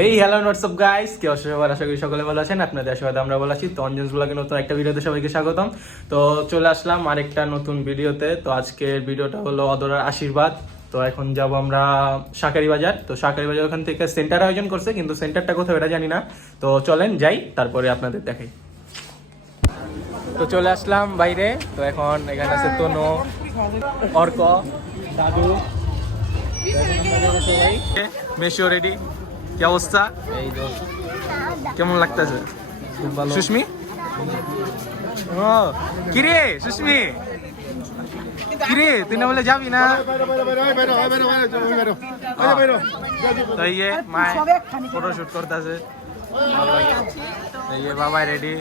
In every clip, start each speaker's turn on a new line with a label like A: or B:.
A: এই hello WhatsApp guys কে অসুবিধা আশা করি সকলে ভালো আছেন আপনাদের আশীর্বাদ আমরা ভালো আছি। তো অঞ্জনস ব্লগে নতুন একটা ভিডিওতে সবাইকে স্বাগতম। তো চলে আসলাম আরেকটা নতুন ভিডিওতে। তো আজকের ভিডিওটা হলো অদরার আশীর্বাদ। তো এখন যাব আমরা শাকারি বাজার। তো শাকারি বাজার ওখান থেকে সেন্টার আয়োজন করছে কিন্তু সেন্টারটা কোথাও এটা জানি না। তো চলেন যাই তারপরে আপনাদের দেখাই। তো চলে আসলাম বাইরে। তো এখন এখানে আছে তনু অর্ক দাদু। মেশিও রেডি কি অবস্থা? কেমন লাগতেছে? সুস্মি? ও, কিরে সুস্মি? কিরে, তুই না বলে যাবি না? তো এই যে মায় ফটো শুট করতেছে। এই যে বাবাই রেডি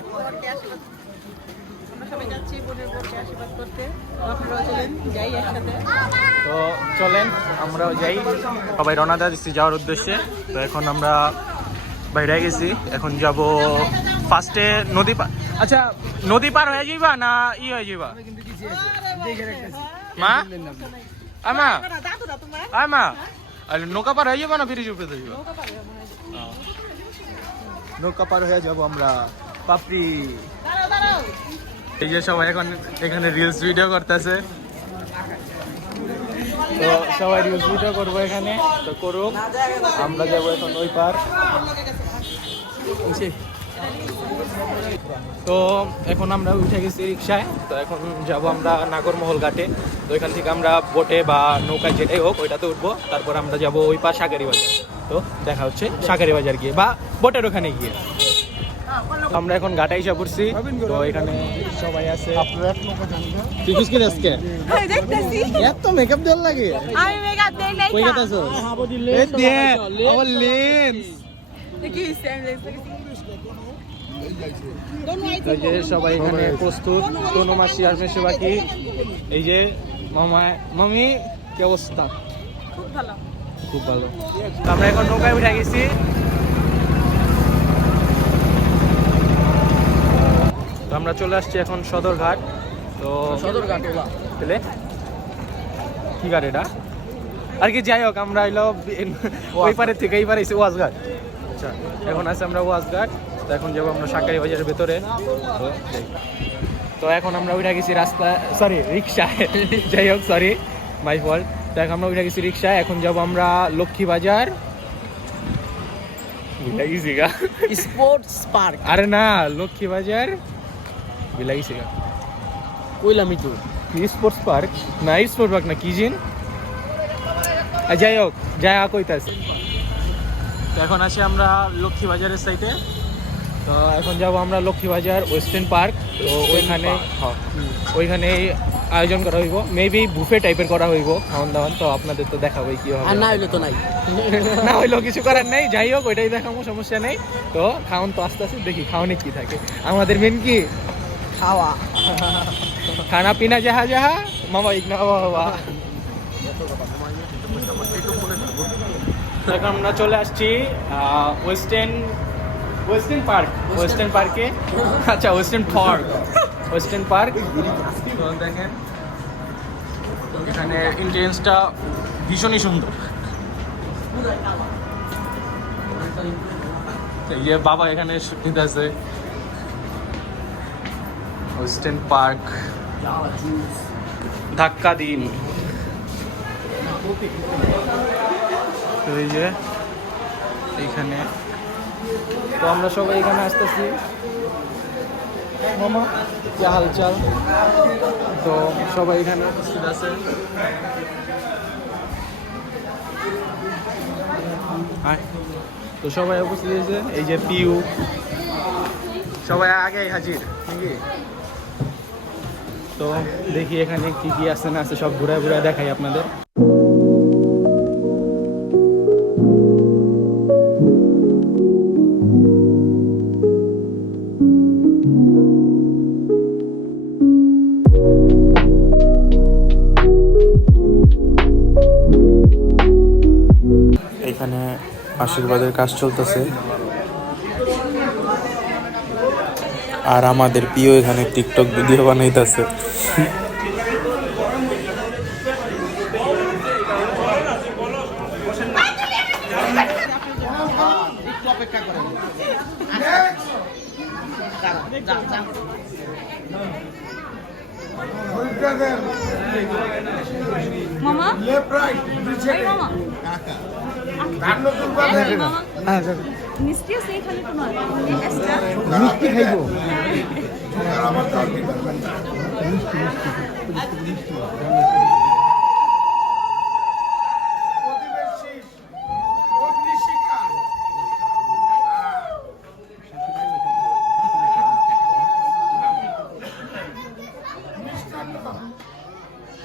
B: সবাই যাচ্ছি বোনের বোনকে আশীর্বাদ করতে। আপনারাও চলেন যাই একসাথে।
A: তো চলেন আমরাও যাই। সবাই রওনা দিয়ে দিচ্ছি যাওয়ার উদ্দেশ্যে। তো এখন আমরা বাইরে গেছি। এখন যাব ফার্স্টে নদী পার আচ্ছা নদী পার হয়ে যাইবা না ই হয়ে যাইবা? মা? আমা আমা আর নৌকা পার হয়ে যাবা না ব্রিজ উপরে যাইবা? নৌকা পার হয়ে যাব আমরা পাপড়ি।
B: দাঁড়াও দাঁড়াও।
A: এই যে সবাই এখন এখানে রিলস ভিডিও করতেছে। তো সবাই রিলস ভিডিও করব এখানে, তো করুক। আমরা যাব এখন ওই পার। তো এখন আমরা উঠে গেছি রিক্সায়। তো এখন যাব আমরা নাগরমহল ঘাটে। তো এখান থেকে আমরা বোটে বা নৌকায় যেটাই হোক, ওইটাতে উঠবো। তারপর আমরা যাব ওই পার সাকারি বাজার। তো দেখা হচ্ছে সাকারি বাজার গিয়ে বা বোটের ওখানে গিয়ে। আমরা এখন ঘাটাই এসে পড়ছি। তো এখানে সবাই আছে। তুই কিস কিনে আজকে? এত মেকআপ দেওয়ার লাগে।
B: আমি মেকআপ দেই নাই
A: কই গেছ এই দে আমার লেন্স
B: কি হইছে আমি
A: এই যে সবাই এখানে প্রস্তুত তনু মাসি আর মেশো বাকি। এই যে মামা মামি কি অবস্থা?
B: খুব ভালো।
A: খুব ভালো। আমরা এখন নৌকায় উঠে গেছি। আমরা চলে আসছি এখন সদরঘাট। তো
C: সদরঘাট
A: পেলে কি ঘাট এটা? আর কি যাই হোক আমরা এলো ওই পারে থেকে এই পারে এসে ওয়াজঘাট আচ্ছা এখন আছে আমরা ওয়াজঘাট তো এখন যাব আমরা সাকারি বাজারের ভেতরে। তো তো এখন আমরা উঠে গেছি রাস্তা সরি রিক্সায় যাই হোক সরি মাই ফল্ট তো এখন আমরা উঠে গেছি রিক্সায় এখন যাব আমরা লক্ষ্মী বাজার।
C: স্পোর্টস পার্ক
A: আরে না লক্ষ্মী বাজার।
C: কইলামই তো
A: স্পোর্টস পার্ক না স্পোর্টস পার্ক না কি জিন? যাই হোক যাই হোক কইতাছি। তো এখন আমরা লক্ষ্মী বাজারের সাইডে তো এখন যাব আমরা লক্ষ্মী বাজার ওয়েস্টার্ন পার্ক। তো ওইখানে ওইখানে আয়োজন করা হইব। মেবি বুফে টাইপের করা হইব খাওয়ান দাওয়ান তো আপনাদের তো দেখাবোই কি হবে।
C: না হইলে তো নাই।
A: না কিছু করার নেই। যাই হোক ওইটাই দেখাবো সমস্যা নেই। তো খাওয়ান তো আস্তে আস্তে দেখি খাওয়ানে কি থাকে। আমাদের মেন কি? খানা পিনা যাহা যাহা মামা ইগনা বাবা এখন আমরা চলে আসছি ওয়েস্টার্ন ওয়েস্টার্ন পার্ক ওয়েস্টার্ন পার্কে আচ্ছা ওয়েস্টার্ন পার্ক ওয়েস্টার্ন পার্ক দেখেন এখানে ইন্টেন্সটা ভীষণই সুন্দর। এই যে বাবা এখানে আছে। ওয়েস্টার্ন পার্ক ধাক্কা দিন। এই যে, এইখানে। তো আমরা সবাই এখানে আসতেছি। মামা কি হালচাল। তো সবাই এখানে উপস্থিত আছে। তো সবাই উপস্থিত আছে এই যে পিউ। সবাই আগে হাজির, নাকি? তো দেখি এখানে কি কি আছে না আছে, সব ঘুরে ঘুরে দেখাই আপনাদের। এখানে আশীর্বাদের কাজ চলতেছে। আর আমাদের প্রিয় এখানে টিকটক ভিডিও বানাইতেছে।
D: মামা?
E: লেফট রাইট
D: মামা। মামা মিষ্টি আছে তোমার এক্সট্রা
C: মিষ্টি খাইবো?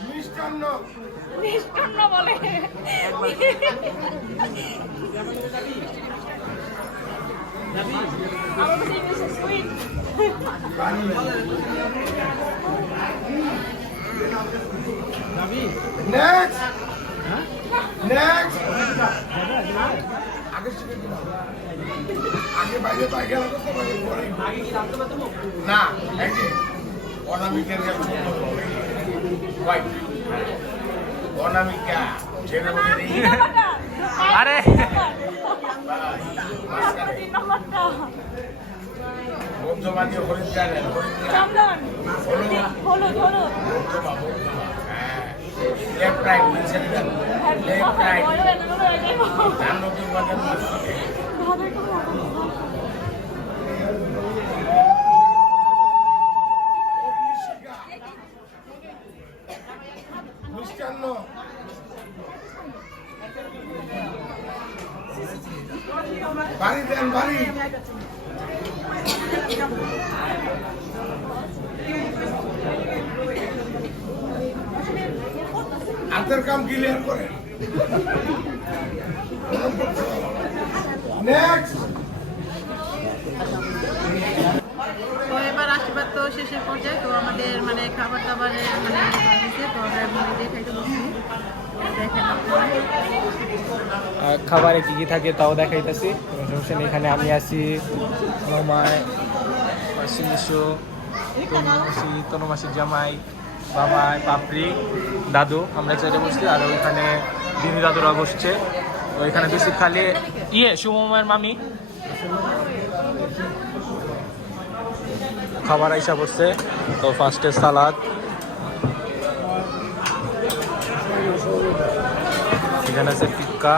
E: মিষ্টান্ন মিষ্টান্ন
D: বলে। আমার কাছে বেশি সুইট
E: বাইরে পারি না এই যে অনামিকের অনামিকা এই
A: আরে
D: তিন নম্বরটা
E: বন্ধুবাদী হরিদ্বার হরিদ্বার
D: চন্দন হলুদ হলুদ
E: লেফট রাইট লেফট রাইট
D: ভালো
E: ধান নতুন বাজার অগ্নিশিখা মিষ্টান্ন বাড়ি দেন বাড়ি। হাতের কাম ক্লিয়ার করে।
B: তো এবার আশীর্বাদ তো শেষের পর্যায়ে তো আমাদের মানে খাবার দাবারের মানে তো আমরা বসছি
A: খাবারে কি কি থাকে তাও দেখাইতেছি। কোনো এখানে আমি আছি। মিশো তনুমাসি জামাই, বাবাই পাপড়ি দাদু, আমরা চাইলে বসছি, আর ওইখানে দিদি দাদুরা বসছে। ওইখানে বেশি খালি ইয়ে শুভমের মামি। খাবার আইসা বসছে, তো ফার্স্টে সালাদ। এখানে আছে টিক্কা,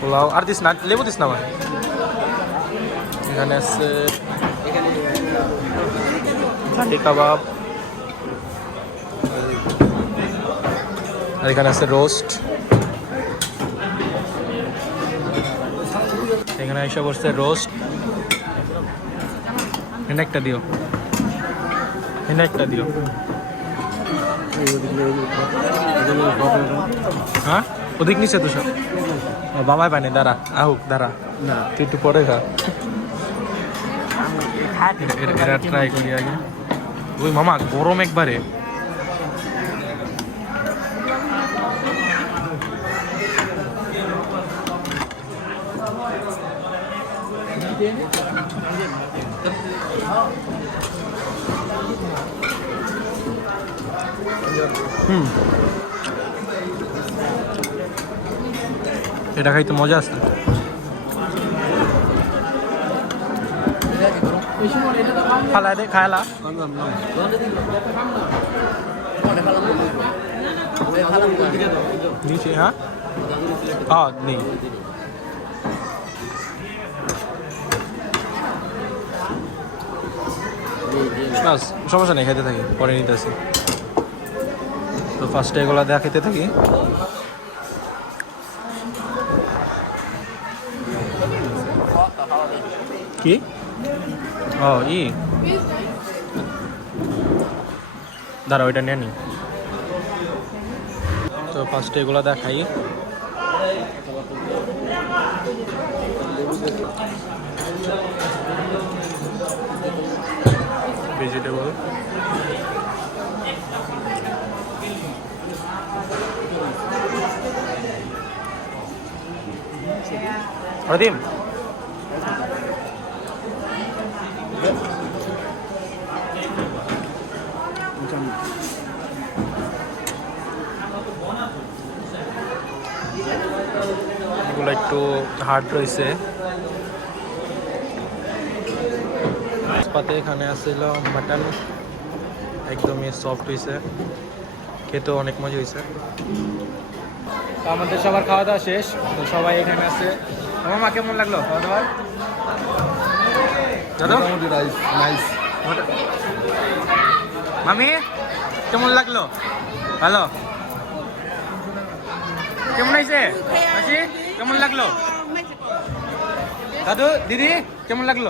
A: পোলাও। আর দিস না, লেবু দিস না আমার এখানে আছে হাঁটি কাবাব। আর এখানে আছে রোস্ট। এখানে এসে বসছে রোস্ট। এনে একটা দিও। এনে একটা দিও। হ্যাঁ? ওদিক নিচে তো সব। বাবাই পানি দাঁড়া। আহুক দাঁড়া। না। তুই একটু পরে খা। এটা- ট্রাই করি আগে। ওই মামা গরম একবারে। হুম। এটা খাইতে মজা আসছে ফালা দে খায়লা নিচে হ্যাঁ? সমস্যা নেই খাইতে থাকি, পরে নিতে আসি তো ফার্স্টে এগুলো দেওয়া খেতে থাকি। কি? ও ই। দাঁড়া ওইটা নিয়ে নি। তো ফার্স্টে এগুলো দেখাই। ভেজিটেবল প্রদীপ এগুলো একটু হার্ড রয়েছে। পাতে এখানে আসছিল মাটন একদমই সফট হয়েছে খেতেও অনেক মজা হয়েছে তো আমাদের সবার খাওয়া দাওয়া শেষ। তো সবাই এখানে আছে। আমার মা কেমন লাগল? খাওয়া দাওয়া মামি কেমন লাগল? ভালো? কেমন হয়েছে কেমন লাগল? দাদু দিদি কেমন লাগল?